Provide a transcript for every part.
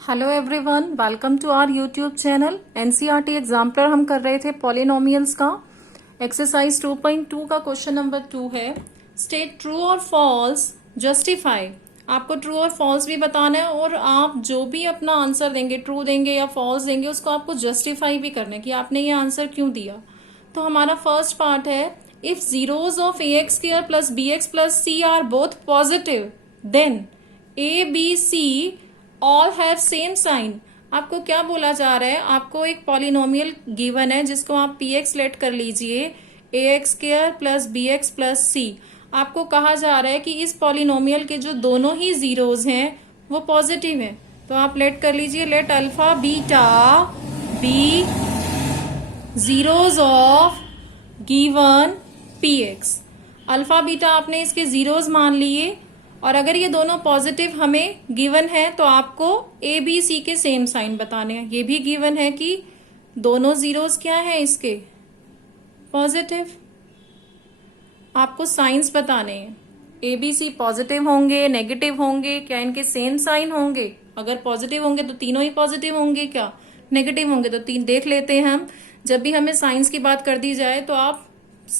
Hello everyone, welcome to our YouTube channel. NCERT exemplar हम कर रहे थे पॉलिनोमियल्स का। एक्सरसाइज 2.2 का क्वेश्चन नंबर 2 है। स्टेट ट्रू और फॉल्स, जस्टिफाई। आपको ट्रू और फॉल्स भी बताना है और आप जो भी अपना आंसर देंगे, ट्रू देंगे या फॉल्स देंगे, उसको आपको जस्टिफाई भी करना है कि आपने ये आंसर क्यों दिया। तो हमारा फर्स्ट पार्ट है, if zeros of a x square plus b x plus c are both positive then a b c all have same sign. आपको क्या बोला जा रहा है, आपको एक पॉलिनोमियल गिवन है जिसको आप पी एक्स लेट कर लीजिए, a x square plus b x plus c. आपको कहा जा रहा है कि इस पॉलिनोमियल के जो दोनों ही जीरोज हैं वो पॉजिटिव हैं। तो आप लेट कर लीजिए, let alpha beta be zeros of given p x. Alpha beta आपने इसके जीरोज मान लिए और अगर ये दोनों पॉजिटिव हमें गिवन है तो आपको ए बी सी के सेम साइन बताने हैं। ये भी गिवन है कि दोनों जीरोज क्या है इसके, पॉजिटिव। आपको साइंस बताने हैं, ए बी सी पॉजिटिव होंगे, नेगेटिव होंगे, क्या इनके सेम साइन होंगे। अगर पॉजिटिव होंगे तो तीनों ही पॉजिटिव होंगे, क्या नेगेटिव होंगे तो तीन। देख लेते हैं हम, जब भी हमें साइंस की बात कर दी जाए तो आप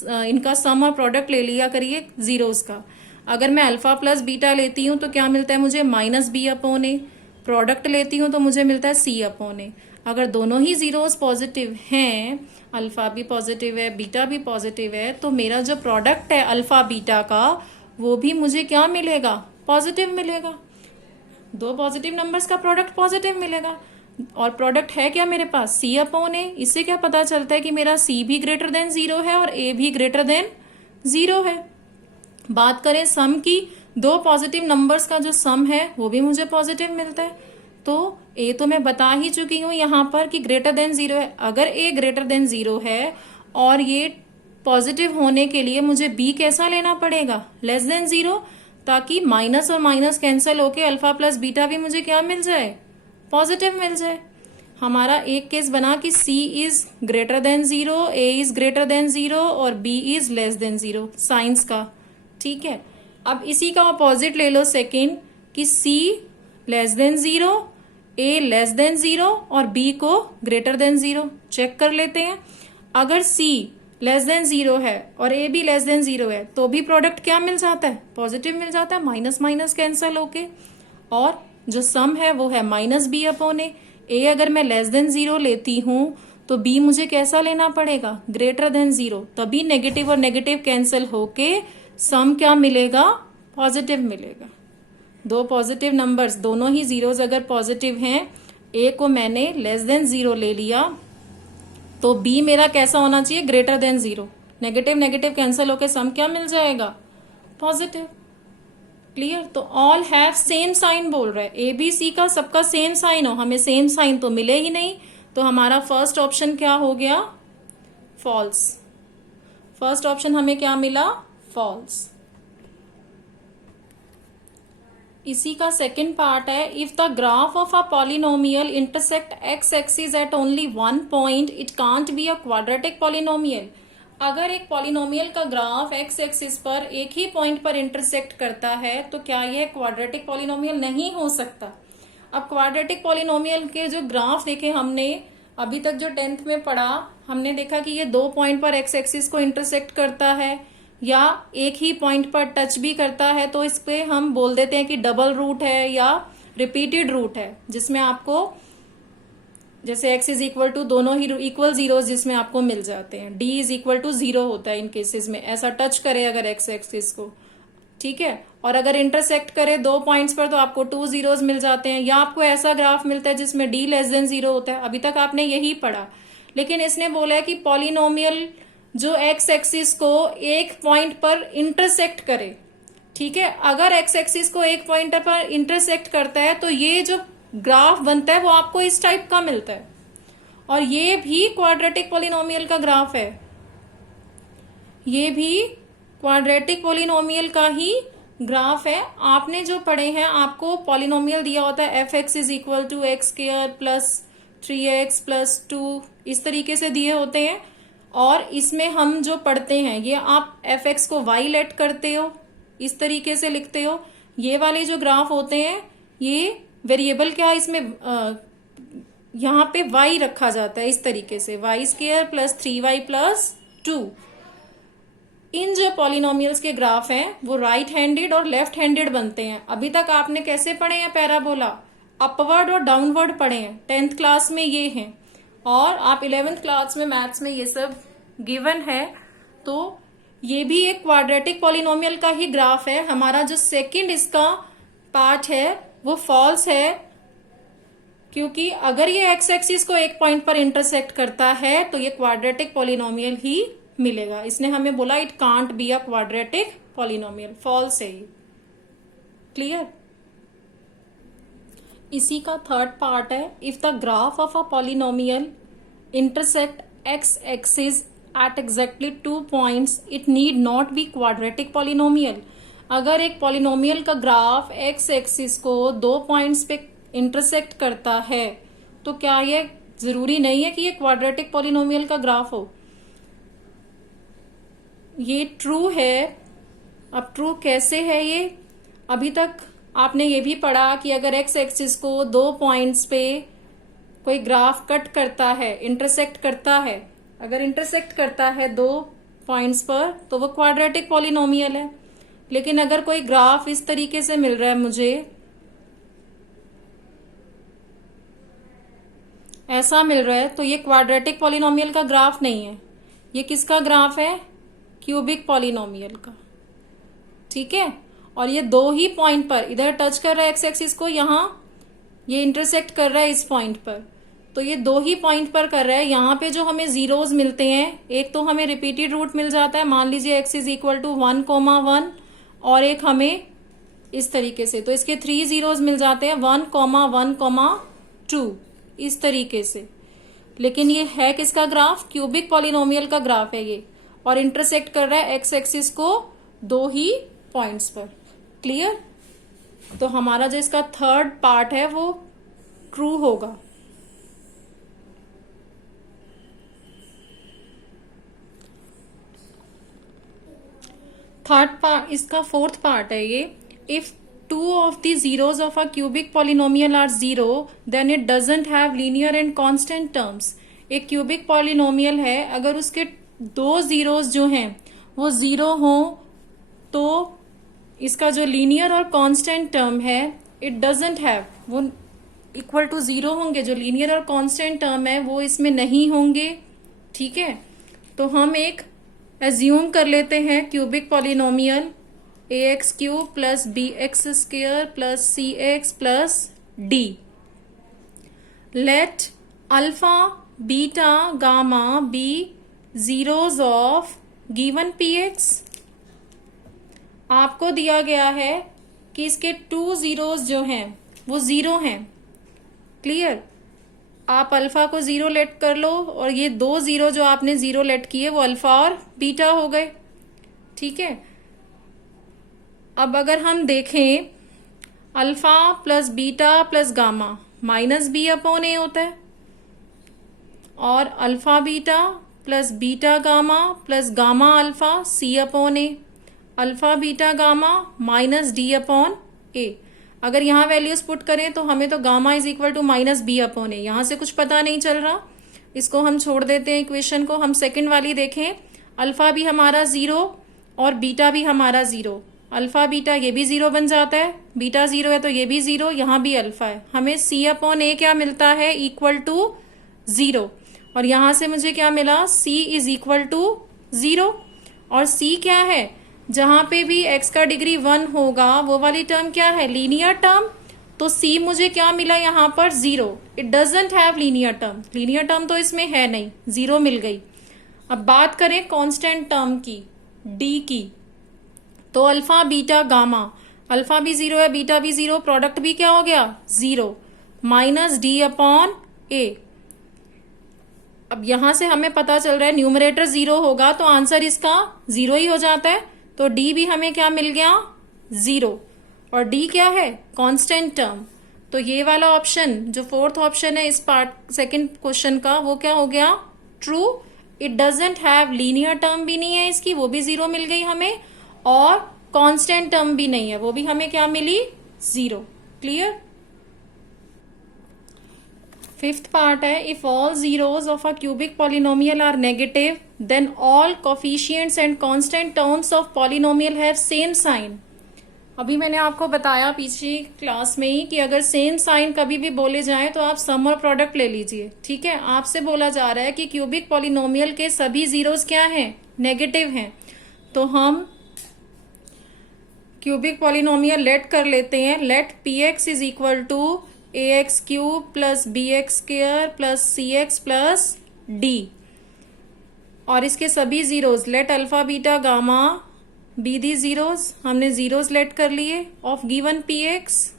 इनका सम और प्रोडक्ट ले लिया करिए जीरोस का। अगर मैं अल्फा प्लस बीटा लेती हूं तो क्या मिलता है मुझे, माइनस बी अपॉन ए। प्रोडक्ट लेती हूं तो मुझे मिलता है सी अपॉन ए। अगर दोनों ही जीरोस पॉजिटिव हैं, अल्फा भी पॉजिटिव है, बीटा भी पॉजिटिव है, तो मेरा जो प्रोडक्ट है अल्फा बीटा का वो भी मुझे क्या मिलेगा, पॉजिटिव मिलेगा। दो पॉजिटिव नंबर्स का प्रोडक्ट पॉजिटिव मिलेगा। और प्रोडक्ट है क्या मेरे पास, सी अपॉन ए। इससे क्या पता चलता है कि मेरा सी भी ग्रेटर देन जीरो है और ए भी ग्रेटर देन जीरो है। बात करें सम की, दो पॉजिटिव नंबर्स का जो सम है वो भी मुझे पॉजिटिव मिलता है। तो ए तो मैं बता ही चुकी हूं यहां पर कि ग्रेटर देन जीरो है। अगर ए ग्रेटर देन जीरो है और ये पॉजिटिव होने के लिए मुझे बी कैसा लेना पड़ेगा, लेस देन जीरो, ताकि माइनस और माइनस कैंसिल होके अल्फा प्लस बीटा भी मुझे क्या मिल जाए, पॉजिटिव मिल जाए। हमारा एक केस बना कि C is greater than zero, A is greater than zero और B is less than zero, science का। ठीक है, अब इसी का अपोजिट ले लो सेकेंड, कि C less than zero, A less than zero और B को ग्रेटर देन जीरो। चेक कर लेते हैं, अगर C लेस देन जीरो है और A भी लेस देन जीरो है तो भी प्रोडक्ट क्या मिल जाता है, पॉजिटिव मिल जाता है, माइनस माइनस कैंसिल होके। और जो सम है वो है माइनस बी अपॉन ए। अगर मैं लेस देन जीरो लेती हूं तो बी मुझे कैसा लेना पड़ेगा, ग्रेटर देन जीरो, तभी नेगेटिव और नेगेटिव कैंसिल होके सम क्या मिलेगा, पॉजिटिव मिलेगा। दो पॉजिटिव नंबर्स, दोनों ही जीरोज अगर पॉजिटिव हैं, ए को मैंने लेस देन जीरो ले लिया तो बी मेरा कैसा होना चाहिए, greater than zero. Negative negative cancel होके सम क्या मिल जाएगा, पॉजिटिव। क्लियर। तो ऑल हैव सेम साइन बोल रहा है, ए बी सी का सबका सेम साइन हो, हमें सेम साइन तो मिले ही नहीं। तो हमारा फर्स्ट ऑप्शन क्या हो गया, फॉल्स। फर्स्ट ऑप्शन हमें क्या मिला, फॉल्स। इसी का सेकेंड पार्ट है, if the graph of a polynomial intersect x axis eight only one point it can't be a quadratic polynomial. अगर एक पॉलिनोमियल का ग्राफ एक्स एक्सिस पर एक ही पॉइंट पर इंटरसेक्ट करता है तो क्या यह क्वाड्रेटिक पॉलिनोमियल नहीं हो सकता। अब क्वाड्रेटिक पॉलिनोमियल के जो ग्राफ देखे हमने अभी तक, जो 10th में पढ़ा, हमने देखा कि ये दो पॉइंट पर एक्स एक्सिस को इंटरसेक्ट करता है या एक ही पॉइंट पर टच भी करता है, तो इस पे हम बोल देते हैं कि डबल रूट है या रिपीटेड रूट है, जिसमें आपको जैसे x इज इक्वल टू दोनों ही इक्वल जीरो जिसमें आपको मिल जाते हैं, d is equal to zero होता है इन केसेस में, ऐसा टच करे अगर x एक्सिस को। ठीक है, और अगर इंटरसेक्ट करे दो पॉइंट्स पर तो आपको टू जीरोज मिल जाते हैं, या आपको ऐसा ग्राफ मिलता है जिसमें d लेस देन जीरो होता है। अभी तक आपने यही पढ़ा, लेकिन इसने बोला है कि पॉलिनोमियल जो x एक्सिस को एक पॉइंट पर इंटरसेक्ट करे। ठीक है, अगर x एक्सिस को एक पॉइंट पर इंटरसेक्ट करता है तो ये जो ग्राफ बनता है वो आपको इस टाइप का मिलता है, और ये भी क्वाड्रेटिक पॉलिनोमियल का ग्राफ है। ये भी क्वाड्रेटिक पॉलिनोमियल का ही ग्राफ है। आपने जो पढ़े हैं, आपको पॉलिनोमियल दिया होता है f x is equal to x square plus 3x plus 2, इस तरीके से दिए होते हैं। और इसमें हम जो पढ़ते हैं, ये आप एफ एक्स को y लेट करते हो, इस तरीके से लिखते हो। ये वाले जो ग्राफ होते हैं ये वेरिएबल क्या है इसमें, यहाँ पे y रखा जाता है इस तरीके से, y square plus 3y plus 2। इन जो पॉलिनोमियल्स के ग्राफ हैं वो राइट हैंडेड और लेफ्ट हैंडेड बनते हैं। अभी तक आपने कैसे पढ़े हैं पैराबोला, अपवर्ड और डाउनवर्ड पढ़े हैं, 10th क्लास में ये हैं, और आप 11th क्लास में मैथ्स में ये सब गिवन है। तो ये भी एक क्वाड्रेटिक पॉलिनोमियल का ही ग्राफ है। हमारा जो सेकंड इसका पार्ट है वो फॉल्स है, क्योंकि अगर ये एक्स एक्सिस को एक पॉइंट पर इंटरसेक्ट करता है तो ये क्वाड्रेटिक पॉलिनोमियल ही मिलेगा। इसने हमें बोला it can't be a quadratic polynomial, false है ये। क्लियर। इसी का थर्ड पार्ट है, if the graph of a polynomial intersect x axis at exactly 2 points it need not be quadratic polynomial. अगर एक पॉलिनोमियल का ग्राफ एक्स एक्सिस को 2 points पे इंटरसेक्ट करता है तो क्या ये जरूरी नहीं है कि ये क्वाड्रेटिक पॉलिनोमियल का ग्राफ हो। ये ट्रू है। अब ट्रू कैसे है ये, अभी तक आपने ये भी पढ़ा कि अगर एक्स एक्सिस को 2 पॉइंट्स पे कोई ग्राफ कट करता है, इंटरसेक्ट करता है, अगर इंटरसेक्ट करता है 2 पॉइंट्स पर तो वो क्वाड्रेटिक पॉलिनोमियल है। लेकिन अगर कोई ग्राफ इस तरीके से मिल रहा है मुझे, ऐसा मिल रहा है, तो ये क्वाड्रेटिक पॉलिनोमियल का ग्राफ नहीं है। ये किसका ग्राफ है, क्यूबिक पॉलिनोमियल का। ठीक है। और ये 2 ही पॉइंट पर, इधर टच कर रहा है एक्स एक्सिस को, यहां ये इंटरसेक्ट कर रहा है इस पॉइंट पर, तो ये 2 ही पॉइंट पर कर रहा है। यहाँ पे जो हमें जीरोस मिलते हैं, एक तो हमें रिपीटेड रूट मिल जाता है, मान लीजिए एक्स इज इक्वल टू 1,1, और एक हमें इस तरीके से, तो इसके 3 जीरोस मिल जाते हैं, 1,1,2 इस तरीके से। लेकिन ये है किसका ग्राफ, क्यूबिक पॉलिनोमियल का ग्राफ है ये, और इंटरसेक्ट कर रहा है एक्स एक्सिस को 2 ही पॉइंट्स पर। क्लियर। तो हमारा जो इसका थर्ड पार्ट है वो ट्रू होगा। थर्ड पार्ट, इसका फोर्थ पार्ट है ये, if 2 of the zeros of a cubic polynomial are 0 then it doesn't have linear and constant terms। एक क्यूबिक पॉलिनोमियल है, अगर उसके 2 जीरोस जो हैं वो 0 हो तो इसका जो लीनियर और कांस्टेंट टर्म है इट डजंट हैव, वो इक्वल टू 0 होंगे। जो लीनियर और कांस्टेंट टर्म है वो इसमें नहीं होंगे। ठीक है। तो हम एक एज्यूम कर लेते हैं cubic polynomial ax³ plus bx² plus cx plus d। Let alpha beta gamma be zeros of given px। आपको दिया गया है कि इसके 2 जीरोस जो हैं वो 0 हैं। क्लियर। आप अल्फा को 0 लेट कर लो, और ये 2 जीरो जो आपने 0 लेट किए वो अल्फा और बीटा हो गए। ठीक है। अब अगर हम देखें, alpha plus beta plus gamma minus b upon a होता है, और alpha beta plus beta gamma plus gamma alpha c upon a, alpha beta gamma minus d upon a. अगर यहाँ वैल्यूज पुट करें तो हमें तो gamma is equal to minus b upon a, यहाँ से कुछ पता नहीं चल रहा, इसको हम छोड़ देते हैं इक्वेशन को। हम सेकंड वाली देखें, अल्फा भी हमारा 0 और बीटा भी हमारा 0, अल्फा बीटा ये भी 0 बन जाता है, बीटा 0 है तो ये भी 0, यहाँ भी अल्फा है। हमें सी अपॉन ए क्या मिलता है, इक्वल टू 0, और यहां से मुझे क्या मिला, सी इज इक्वल टू 0। और सी क्या है, जहां पे भी x का डिग्री 1 होगा वो वाली टर्म क्या है, लीनियर टर्म। तो c मुझे क्या मिला यहाँ पर, 0। It doesn't have linear term, linear term तो इसमें है नहीं, 0 मिल गई। अब बात करें कांस्टेंट टर्म की, d की, तो अल्फा बीटा गामा, अल्फा भी 0 है, बीटा भी 0, प्रोडक्ट भी क्या हो गया, 0, माइनस डी अपॉन ए। अब यहां से हमें पता चल रहा है न्यूमरेटर 0 होगा तो आंसर इसका 0 ही हो जाता है, तो डी भी हमें क्या मिल गया, 0। और डी क्या है, कांस्टेंट टर्म। तो ये वाला ऑप्शन जो फोर्थ ऑप्शन है इस पार्ट सेकंड क्वेश्चन का, वो क्या हो गया, true. It doesn't have linear term भी नहीं है इसकी, वो भी 0 मिल गई हमें, और कांस्टेंट टर्म भी नहीं है, वो भी हमें क्या मिली, 0। क्लियर। फिफ्थ पार्ट है, if all zeros of a cubic polynomial are negative then all coefficients and constant terms of polynomial have same sign. अभी मैंने आपको बताया पीछे क्लास में ही कि अगर सेम साइन कभी भी बोले जाए तो आप सम और प्रोडक्ट ले लीजिए। ठीक है, आपसे बोला जा रहा है कि क्यूबिक पॉलिनोमियल के सभी जीरोस क्या हैं, नेगेटिव हैं। तो हम क्यूबिक पॉलिनोमियल लेट कर लेते हैं। Let p x is equal to a x cube plus b x square plus c x plus d, और इसके सभी जीरोस let alpha beta gamma be the zeros, हमने जीरोस लेट कर लिए ऑफ गिवन पी एक्स।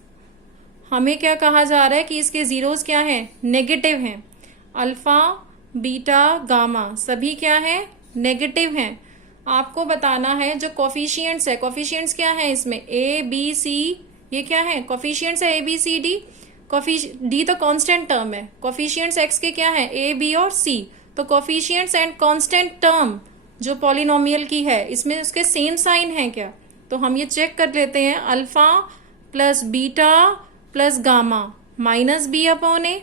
हमें क्या कहा जा रहा है कि इसके जीरोस क्या हैं, नेगेटिव हैं। अल्फा बीटा गामा सभी क्या हैं, नेगेटिव हैं। आपको बताना है जो कोफिशिएंट्स है, कोफिशिएंट्स क्या है इसमें, ए बी सी, ये क्या है, कोफिशिएंट्स है a b c d. D तो कांस्टेंट टर्म है, कोफिशिएंट्स एक्स के क्या है, ए बी और सी। तो कोफिशिएंट्स एंड कांस्टेंट टर्म जो पॉलिनोमियल की है इसमें उसके सेम साइन है क्या, तो हम ये चेक कर लेते हैं। Alpha plus beta plus gamma minus b upon a,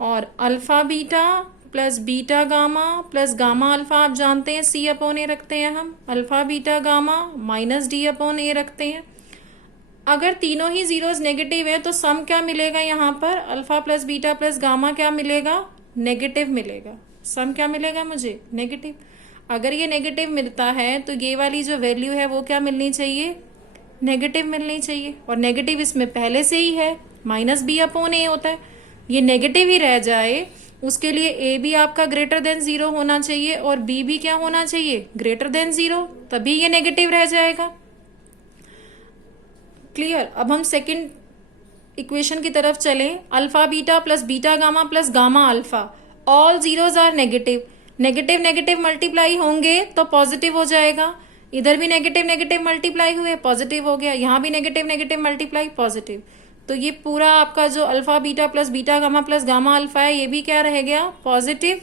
और alpha beta plus beta gamma plus gamma alpha आप जानते हैं सी अपॉन ए रखते हैं हम, alpha beta gamma minus d upon a रखते हैं। अगर तीनों ही जीरोस नेगेटिव है तो सम क्या मिलेगा, यहाँ पर alpha plus beta plus gamma क्या मिलेगा, नेगेटिव मिलेगा। सम क्या मिलेगा मुझे, नेगेटिव। अगर ये नेगेटिव मिलता है तो ये वाली जो वैल्यू है वो क्या मिलनी चाहिए, नेगेटिव मिलनी चाहिए, और नेगेटिव इसमें पहले से ही है, माइनस बी अपॉन ए होता है। ये नेगेटिव ही रह जाए उसके लिए ए भी आपका ग्रेटर देन जीरो होना चाहिए और बी भी क्या होना चाहिए, ग्रेटर देन जीरो, तभी ये नेगेटिव रह जाएगा। क्लियर। अब हम सेकंड इक्वेशन की तरफ चलें। Alpha beta plus beta gamma plus gamma alpha, all zeros are negative. Negative negative multiply होंगे तो पॉजिटिव हो जाएगा, इधर भी नेगेटिव नेगेटिव मल्टीप्लाई हुए पॉजिटिव हो गया, यहां भी नेगेटिव नेगेटिव मल्टीप्लाई पॉजिटिव। तो ये पूरा आपका जो alpha beta plus gamma alpha है ये भी क्या रह गया, positive.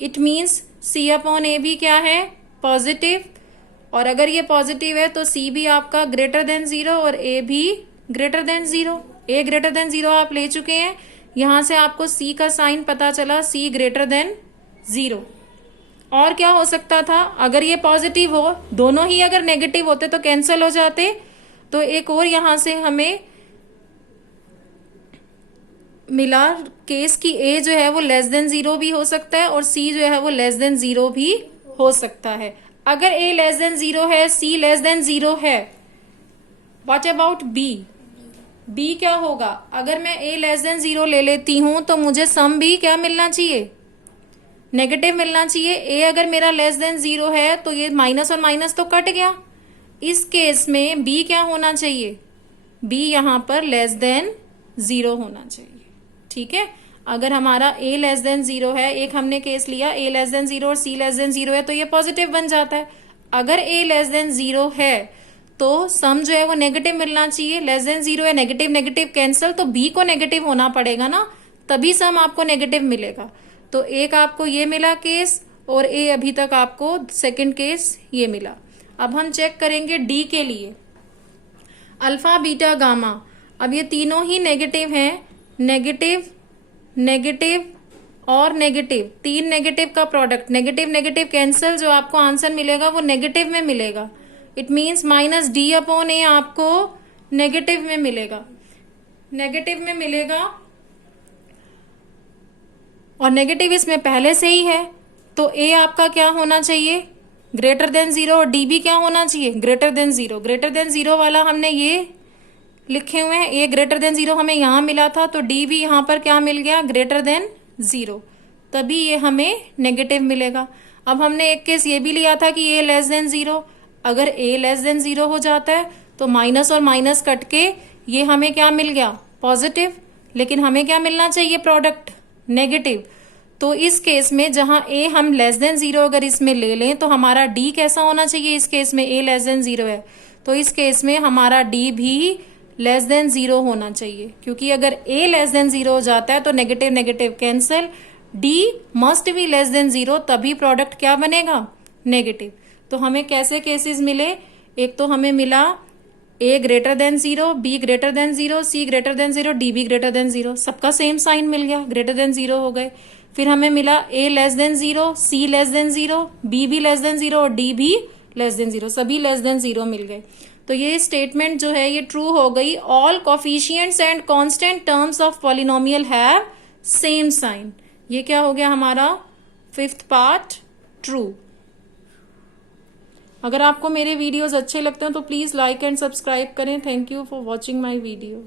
It means c upon a भी क्या है, पॉजिटिव। और अगर ये पॉजिटिव है तो सी भी आपका ग्रेटर देन जीरो और ए भी ग्रेटर देन जीरो। ए ग्रेटर देन जीरो आप ले चुके हैं, यहां से आपको सी का साइन पता चला, सी ग्रेटर देन जीरो। और क्या हो सकता था, अगर ये पॉजिटिव हो, दोनों ही अगर नेगेटिव होते तो कैंसिल हो जाते। तो एक और यहां से हमें मिला केस की ए जो है वो लेस देन जीरो भी हो सकता है और सी जो है वो लेस देन जीरो भी हो सकता है। अगर ए लेस देन जीरो है, सी लेस देन जीरो है, व्हाट अबाउट बी, बी क्या होगा। अगर मैं ए लेस देन जीरो ले लेती हूं तो मुझे सम भी क्या मिलना चाहिए, नेगेटिव मिलना चाहिए। ए अगर मेरा लेस देन जीरो है तो ये माइनस और माइनस तो कट गया। इस केस में बी क्या होना चाहिए, बी यहां पर लेस देन जीरो होना चाहिए। ठीक है, अगर हमारा ए लेस देन जीरो है, एक हमने केस लिया ए लेस देन जीरो और सी लेस देन जीरो है तो ये पॉजिटिव बन जाता है। अगर ए लेस देन जीरो है तो सम जो है वो नेगेटिव मिलना चाहिए, लेस देन जीरो है, नेगेटिव नेगेटिव कैंसिल, तो बी को नेगेटिव होना पड़ेगा ना, तभी सम आपको नेगेटिव मिलेगा। तो एक आपको ये मिला केस और ए अभी तक आपको सेकंड केस ये मिला। अब हम चेक करेंगे डी के लिए। अल्फा बीटा गामा, अब ये तीनों ही नेगेटिव हैं, नेगेटिव नेगेटिव और नेगेटिव, तीन नेगेटिव का प्रोडक्ट, नेगेटिव नेगेटिव कैंसिल, जो आपको आंसर मिलेगा वो नेगेटिव में मिलेगा। It means minus d upon a आपको नेगेटिव में मिलेगा, नेगेटिव में मिलेगा, और नेगेटिव इसमें पहले से ही है। तो ए आपका क्या होना चाहिए, ग्रेटर देन जीरो, और डी भी क्या होना चाहिए, greater than zero. Greater than zero वाला हमने ये लिखे हुए हैं, ए ग्रेटर देन जीरो हमें यहां मिला था, तो डी भी यहां पर क्या मिल गया, ग्रेटर देन जीरो, तभी ये हमें नेगेटिव मिलेगा। अब हमने एक केस ये भी लिया था कि ए लेस देन जीरो, अगर ए लेस देन जीरो हो जाता है तो माइनस और माइनस कट के ये हमें क्या मिल गया, पॉजिटिव, लेकिन हमें क्या मिलना चाहिए, प्रोडक्ट नेगेटिव। तो इस केस में जहां ए हम लेस देन जीरो अगर इसमें ले लें तो हमारा डी कैसा होना चाहिए, इस केस में ए लेस देन जीरो है तो इस केस में हमारा डी भी लेस देन जीरो होना चाहिए, क्योंकि अगर ए लेस देन जीरो हो जाता है तो negative negative cancel, D must be less than zero, तभी प्रोडक्ट क्या बनेगा, नेगेटिव। तो हमें कैसे केसेस मिले, एक तो हमें मिला a greater than 0, b greater than 0, c greater than 0, d भी ग्रेटर देन 0, सबका सेम साइन मिल गया, ग्रेटर देन 0 हो गए। फिर हमें मिला ए लेस देन 0, सी लेस देन 0, बी भी लेस देन 0 और डी भी लेस देन 0, सभी लेस देन 0 मिल गए। तो ये स्टेटमेंट जो है ये ट्रू हो गई। All coefficients and constant terms of polynomial have same sign. ये क्या हो गया हमारा फिफ्थ पार्ट ट्रू। अगर आपको मेरे वीडियोस अच्छे लगते हैं तो प्लीज लाइक एंड सब्सक्राइब करें। Thank you for watching my video.